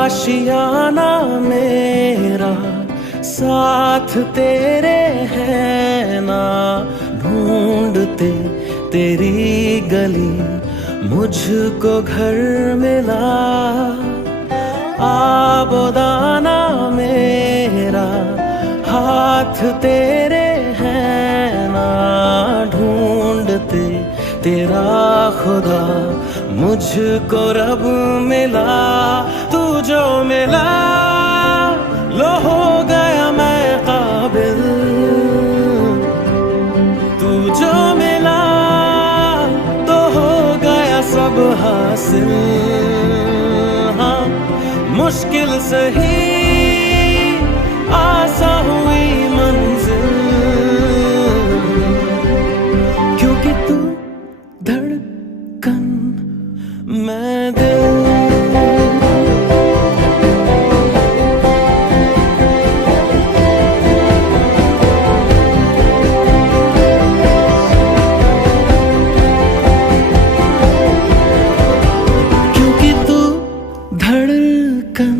आशियाना मेरा साथ तेरे है ना, ढूंढते तेरी गली मुझको घर मिला। आबोदाना मेरा हाथ तेरे है ना, ढूंढते तेरा खुदा मुझको रब मिला। तू जो मिला लो हो गया मैं काबिल, तू जो मिला तो हो गया सब हासिल। हाँ मुश्किल सही आसा हुई मंजिल, क्योंकि तू धड़कन मैं दिल। धड़कन